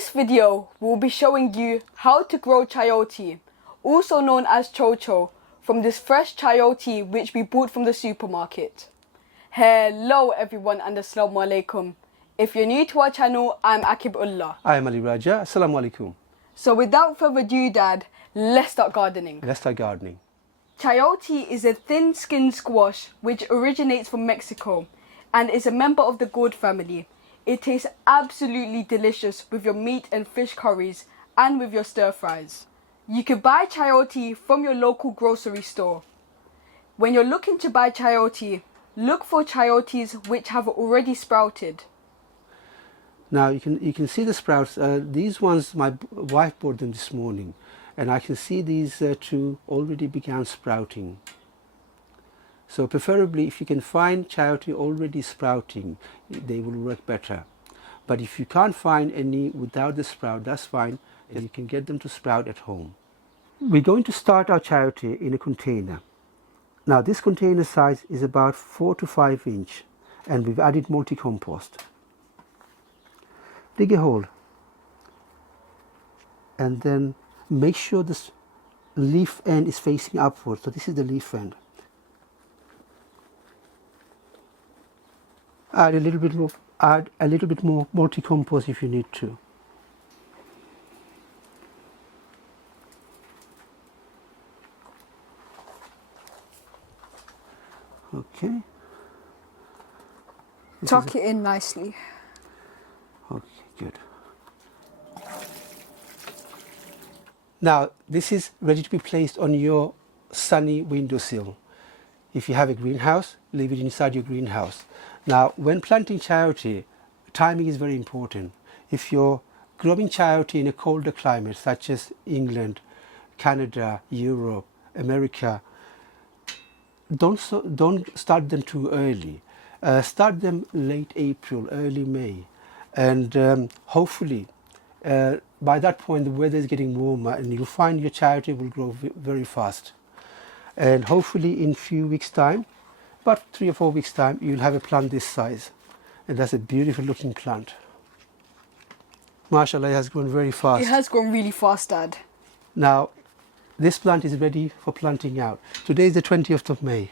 this video, we'll be showing you how to grow chayote, also known as chow chow, from this fresh chayote which we bought from the supermarket. Hello everyone and Assalamu alaikum. If you're new to our channel, I'm Akibullah. I am Ali Raja. Assalamu alaikum. So without further ado, Dad, let's start gardening. Let's start gardening. Chayote is a thin-skinned squash which originates from Mexico and is a member of the gourd family. It tastes absolutely delicious with your meat and fish curries and with your stir fries. You can buy chayote from your local grocery store. When you're looking to buy chayote, look for chayotes which have already sprouted. Now you can see the sprouts. These ones my wife bought them this morning, and I can see these two already began sprouting. So preferably if you can find chayote already sprouting, they will work better. But if you can't find any without the sprout, that's fine. You can get them to sprout at home. We're going to start our chayote in a container. Now this container size is about 4 to 5 inch, and we've added multi-compost. Dig a hole and then make sure this leaf end is facing upward. So this is the leaf end. Add a little bit more multi-compost if you need to. Okay. Tuck it in nicely. Okay, good. Now this is ready to be placed on your sunny windowsill. If you have a greenhouse, leave it inside your greenhouse. Now when planting chayote, timing is very important. If you're growing chayote in a colder climate such as England, Canada, Europe, America, don't start them too early. Start them late April, early May. And hopefully by that point the weather is getting warmer and you'll find your chayote will grow very fast. And hopefully in a few weeks time, about 3 or 4 weeks time, you'll have a plant this size. And that's a beautiful looking plant. MashaAllah, it has grown very fast. It has grown really fast, Dad. Now this plant is ready for planting out. Today is the 20th of May.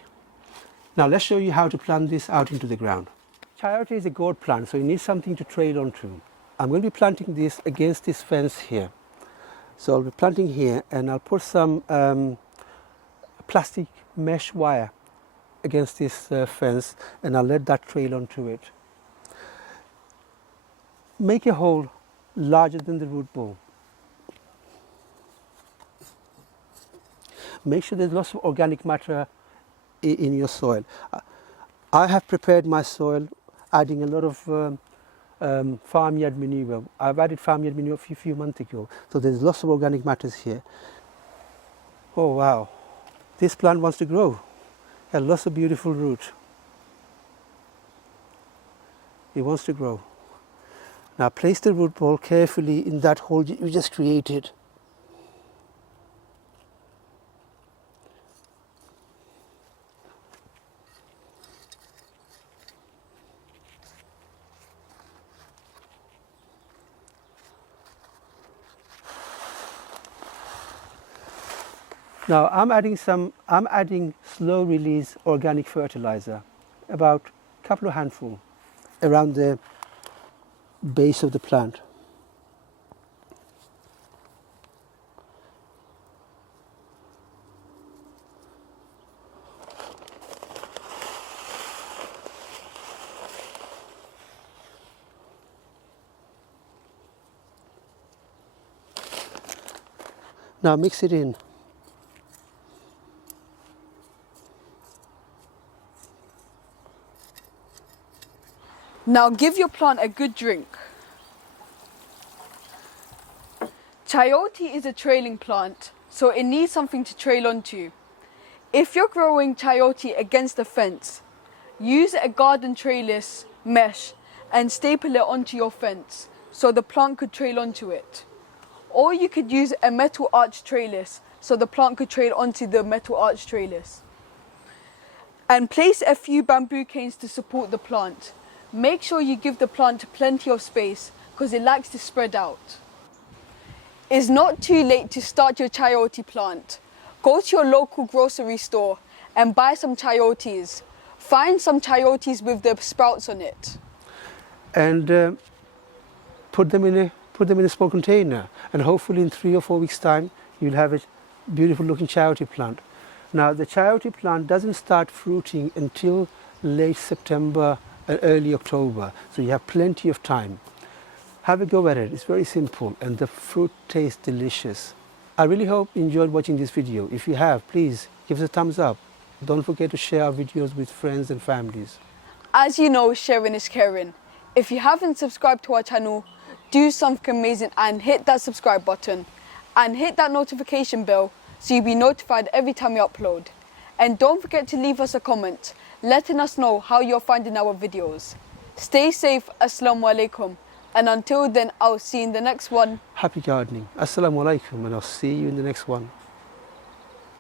Now let's show you how to plant this out into the ground. Chayote is a gourd plant, so you need something to trail onto. I'm going to be planting this against this fence here. So I'll be planting here and I'll put some plastic mesh wire against this fence, and I'll let that trail onto it. Make a hole larger than the root ball. Make sure there's lots of organic matter in your soil. I have prepared my soil adding a lot of farmyard manure. I've added farmyard manure a few months ago, so there's lots of organic matters here. Oh wow, this plant wants to grow. It has lots of beautiful roots. It wants to grow. Now place the root ball carefully in that hole you just created. Now I'm adding slow release organic fertilizer, about a couple of handfuls around the base of the plant. Now mix it in. Now give your plant a good drink. Chayote is a trailing plant, so it needs something to trail onto. If you're growing chayote against a fence, use a garden trellis mesh and staple it onto your fence so the plant could trail onto it. Or you could use a metal arch trellis so the plant could trail onto the metal arch trellis. And place a few bamboo canes to support the plant. Make sure you give the plant plenty of space because it likes to spread out. It's not too late to start your chayote plant. Go to your local grocery store and buy some chayotes. Find some chayotes with the sprouts on it. And put them in a small container, and hopefully in 3 or 4 weeks' time you'll have a beautiful looking chayote plant. Now the chayote plant doesn't start fruiting until late September and early October, so you have plenty of time. Have a go at it. It's very simple and the fruit tastes delicious. I really hope you enjoyed watching this video. If you have, please give us a thumbs up. Don't forget to share our videos with friends and families. As you know, sharing is caring. If you haven't subscribed to our channel, do something amazing and hit that subscribe button and hit that notification bell so you'll be notified every time we upload. And don't forget to leave us a comment letting us know how you're finding our videos. Stay safe. Assalamu alaikum. And until then, I'll see you in the next one. Happy gardening. Assalamu alaikum, and I'll see you in the next one.